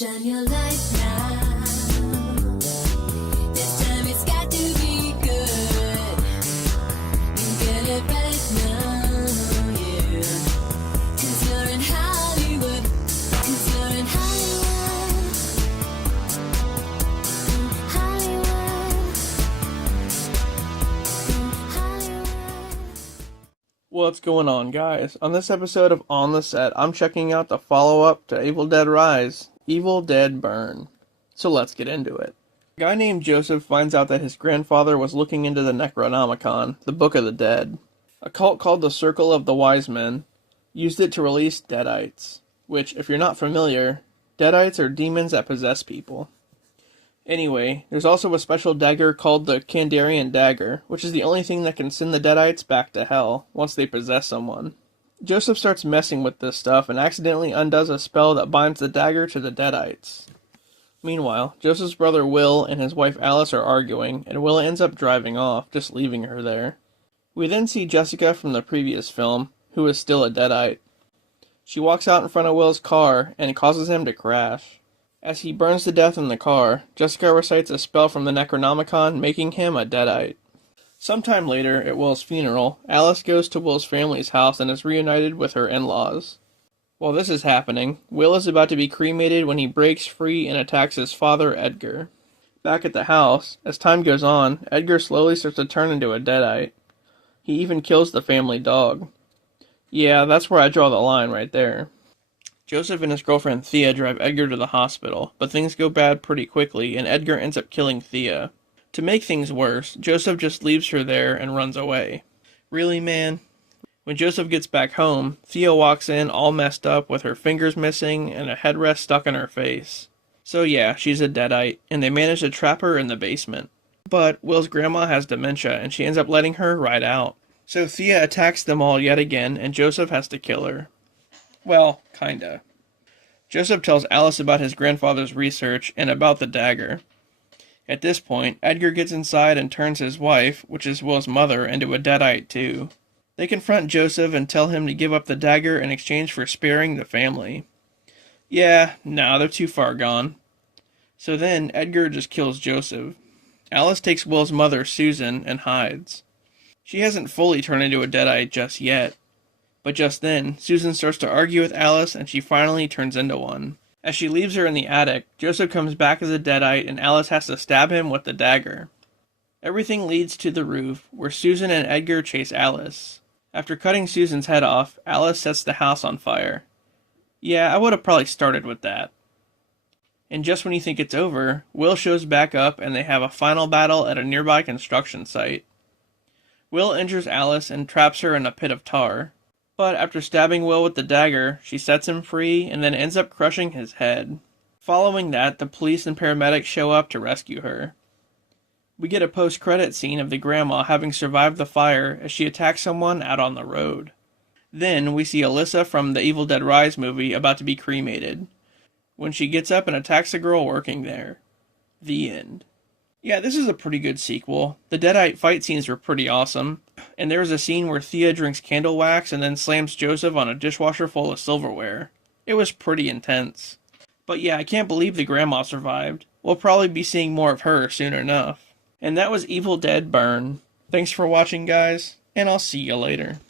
Shine your light now. This time it's got to be good. You get it right now, yeah. 'Cause you're in Hollywood. 'Cause you're in Hollywood. Hollywood. What's going on, guys? On this episode of On the Set, I'm checking out the follow-up to Evil Dead Rise, Evil Dead Burn. So let's get into it. A guy named Joseph finds out that his grandfather was looking into the Necronomicon, the Book of the Dead. A cult called the Circle of the Wise Men used it to release deadites, which, if you're not familiar, deadites are demons that possess people. Anyway, there's also a special dagger called the Kandarian Dagger, which is the only thing that can send the deadites back to hell once they possess someone. Joseph starts messing with this stuff and accidentally undoes a spell that binds the dagger to the deadites. Meanwhile, Joseph's brother Will and his wife Alice are arguing, and Will ends up driving off, just leaving her there. We then see Jessica from the previous film, who is still a deadite. She walks out in front of Will's car and causes him to crash. As he burns to death in the car, Jessica recites a spell from the Necronomicon, making him a deadite. Sometime later, at Will's funeral, Alice goes to Will's family's house and is reunited with her in-laws. While this is happening, Will is about to be cremated when he breaks free and attacks his father, Edgar. Back at the house, as time goes on, Edgar slowly starts to turn into a deadite. He even kills the family dog. Yeah, that's where I draw the line right there. Joseph and his girlfriend Thea drive Edgar to the hospital, but things go bad pretty quickly and Edgar ends up killing Thea. To make things worse, Joseph just leaves her there and runs away. Really, man? When Joseph gets back home, Thea walks in all messed up with her fingers missing and a headrest stuck in her face. So yeah, she's a deadite, and they manage to trap her in the basement. But Will's grandma has dementia and she ends up letting her ride out. So Thea attacks them all yet again and Joseph has to kill her. Well, kinda. Joseph tells Alice about his grandfather's research and about the dagger. At this point, Edgar gets inside and turns his wife, which is Will's mother, into a deadite too. They confront Joseph and tell him to give up the dagger in exchange for sparing the family. Yeah, no, they're too far gone. So then, Edgar just kills Joseph. Alice takes Will's mother, Susan, and hides. She hasn't fully turned into a deadite just yet. But just then, Susan starts to argue with Alice and she finally turns into one. As she leaves her in the attic, Joseph comes back as a deadite and Alice has to stab him with the dagger. Everything leads to the roof, where Susan and Edgar chase Alice. After cutting Susan's head off, Alice sets the house on fire. Yeah, I would have probably started with that. And just when you think it's over, Will shows back up and they have a final battle at a nearby construction site. Will injures Alice and traps her in a pit of tar. But after stabbing Will with the dagger, she sets him free and then ends up crushing his head. Following that, the police and paramedics show up to rescue her. We get a post-credit scene of the grandma having survived the fire as she attacks someone out on the road. Then we see Alyssa from the Evil Dead Rise movie about to be cremated, when she gets up and attacks a girl working there. The end. Yeah, this is a pretty good sequel. The deadite fight scenes were pretty awesome, and there was a scene where Thea drinks candle wax and then slams Joseph on a dishwasher full of silverware. It was pretty intense. But yeah, I can't believe the grandma survived. We'll probably be seeing more of her soon enough. And that was Evil Dead Burn. Thanks for watching, guys, and I'll see you later.